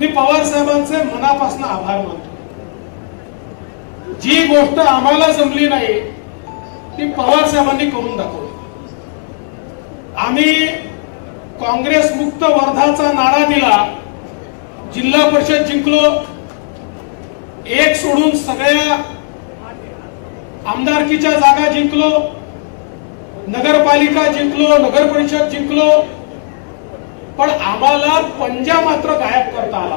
मी पवार साहेबांचे मनापासून आभार मानतो. जी गोष्ट आम्हाला जमली नाही ती पवार साहेबांनी करून दाखवली. आम्ही काँग्रेस मुक्त वर्धाचा नारा दिला जिल्हा परिषद जिंकलो एक सोडून सगळ्या आमदारकीच्या जागा जिंकलो नगरपालिका जिंकलो नगर परिषद जिंकलो पण आम्हाला पंजा मात्र गायब करता आला.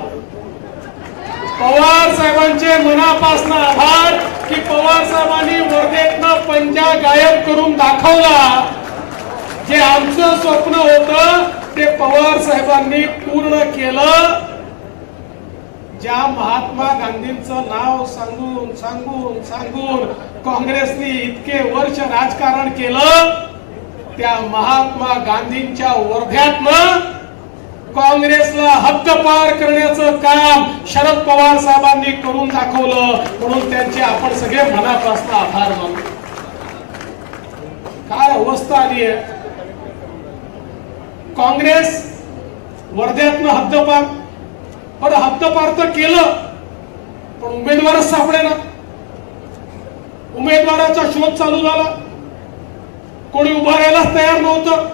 पवार साहेबांचे मनापासून आभार की पवार साहेबांनी वर्धेतनं पंजा गायब करून दाखवला. जे आमचं स्वप्न होतं ते पवार साहेबांनी पूर्ण केलं. ज्या महात्मा गांधींचं नाव सांगून सांगून सांगून काँग्रेसने इतके वर्ष राजकारण केलं त्या महात्मा गांधींच्या वर्ध्यातनं काँग्रेसला हद्दपार करण्याचं काम शरद पवार साहेबांनी करून दाखवलं. म्हणून त्यांचे आपण सगळे मनापासून आभार मानतो. काय अवस्था आली आहे? काँग्रेस वर्ध्यातनं हद्दपार पण हद्दपार तर केलं पण उमेदवारच सापडे ना उमेदवाराचा शोध चालू झाला. कोणी उभा राहायलाच तयार नव्हतं.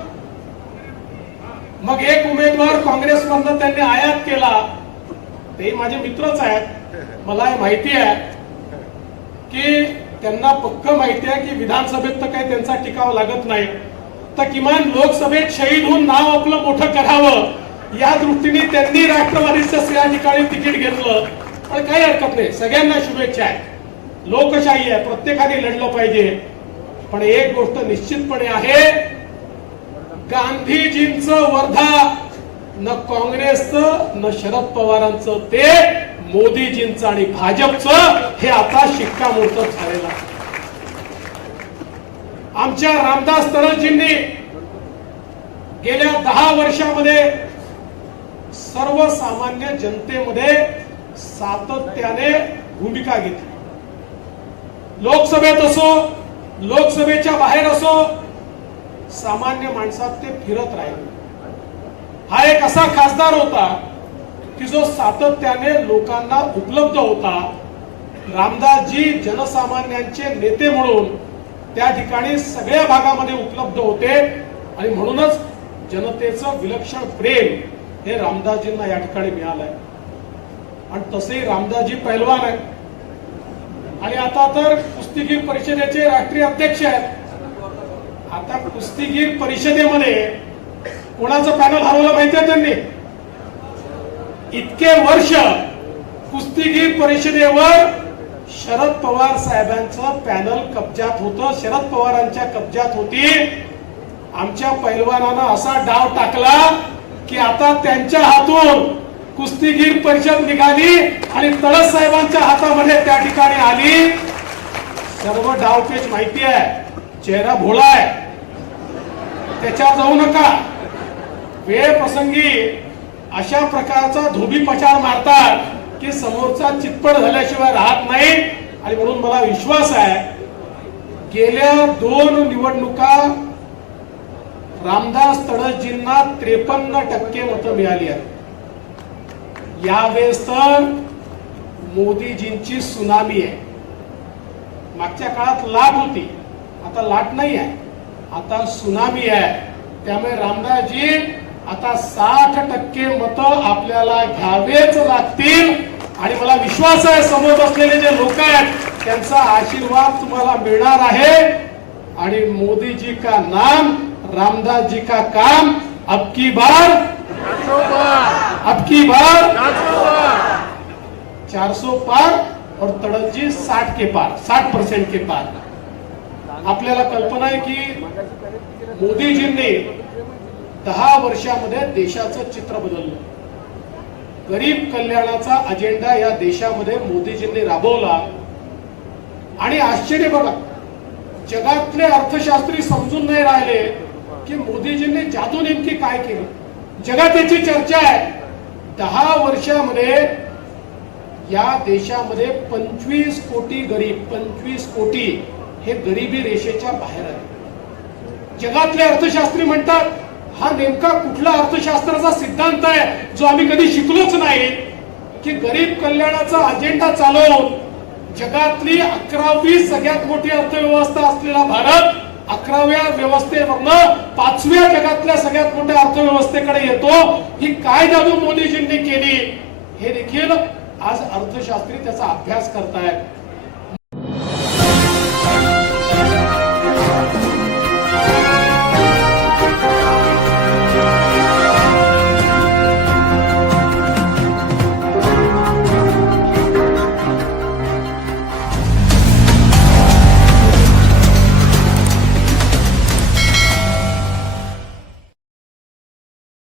मग एक उमेदवार काँग्रेसमधनं त्यांनी आयात केला. ते माझे मित्रच आहेत. मला हे माहिती आहे की त्यांना पक्क माहिती आहे की विधानसभेत तर काही त्यांचा टिकाव लागत नाही. तर किमान लोकसभेत शहीद होऊन नाव आपलं मोठं करावं या दृष्टीने त्यांनी राष्ट्रवादीचं या ठिकाणी तिकीट घेतलं. पण काही हरकत नाही. सगळ्यांना शुभेच्छा आहे. लोकशाही आहे. प्रत्येकाने लढलं पाहिजे. पण एक गोष्ट निश्चितपणे आहे गांधीजींचं वर्धा न काँग्रेसचं न शरद पवारांचं ते मोदीजींचं आणि भाजपचं हे आता शिक्कामोर्तब झालेलं आहे. आमच्या रामदास तरजींनी गेल्या दहा वर्षामध्ये सर्वसामान्य जनतेमध्ये सातत्याने भूमिका घेतली. लोकसभेत असो लोकसभेच्या बाहेर असो सामान्य माणसात ते फिरत राहिले. हा एक असा खासदार होता की जो सातत्याने लोकांना उपलब्ध होता. रामदासजी जनसामान्यांचे नेते म्हणून त्या ठिकाणी सगळ्या भागामध्ये उपलब्ध होते. आणि म्हणूनच जनतेचं विलक्षण प्रेम हे रामदासजींना या ठिकाणी मिळालंय. आणि तसेही रामदासजी पैलवान आहेत. आणि आता तर कुस्तीगीर परिषदेचे राष्ट्रीय अध्यक्ष आहेत. आता कुस्तीगीर परिषदेमध्ये कोणाचं पॅनल हरवलं माहितीये त्यांनी? इतके वर्ष कुस्तीगीर परिषदेवर शरद पवार साहेबांचं पॅनल कब्जात होतं. शरद पवारांच्या कब्जात होती. आमच्या पैलवानानं असा डाव टाकला की आता त्यांच्या हातून कुस्तीगीर परिषद निघाली आणि तळस साहेबांच्या हातामध्ये त्या ठिकाणी आली. सर्व डावपेच माहिती आहे. चेहरा भोळा आहे. त्याच्यावर जाऊ नका. वेळ प्रसंगी अशा प्रकारचा धोबी पचार मारतात की समोरचा चितपट झाल्याशिवाय राहत नाही. आणि म्हणून मला विश्वास आहे गेल्या दोन निवडणुका रामदास तडसजींना त्रेपन्न टक्के मतं मिळाली आहेत. यावेळेस तर मोदीजींची सुनामी आहे. मागच्या काळात लाभ होती. आता लाट नाही आहे. आता सुनामी आहे. त्यामुळे रामदासजी आता साठ टक्के मतं आपल्याला घ्यावेच लागतील. आणि मला विश्वास आहे समोर बसलेले जे लोक आहेत त्यांचा आशीर्वाद तुम्हाला मिळणार आहे. आणि मोदीजी का नाम रामदासजी का काम अब की बार अब की बार 400 पार और तड़न जी साठ के पार साठ परसेंट के पार. आपल्याला कल्पना आहे की मोदीजींनी दहा वर्षामध्ये देशाचं चित्र बदललं. गरीब कल्याणाचा अजेंडा या देशामध्ये मोदीजींनी राबवला. आणि आश्चर्य बघा जगातले अर्थशास्त्री समजून नाही राहिले की मोदीजींनी जादू नेमकी काय केली. जगात याची चर्चा आहे. दहा वर्षामध्ये या देशामध्ये पंचवीस कोटी गरीब पंचवीस कोटी हे गरिबी रेषेच्या बाहेर आहे. जगातले अर्थशास्त्री म्हणतात हा नेमका कुठला अर्थशास्त्राचा सिद्धांत आहे जो आम्ही कधी शिकलोच नाही? की गरीब कल्याणाचा अजेंडा चालवून जगातली अकरावी सगळ्यात मोठी अर्थव्यवस्था असलेला भारत अकराव्या व्यवस्थेवरनं पाचव्या जगातल्या सगळ्यात मोठ्या अर्थव्यवस्थेकडे येतो ही काय जादू मोदीजींनी केली? हे देखील आज अर्थशास्त्री त्याचा अभ्यास करतायत.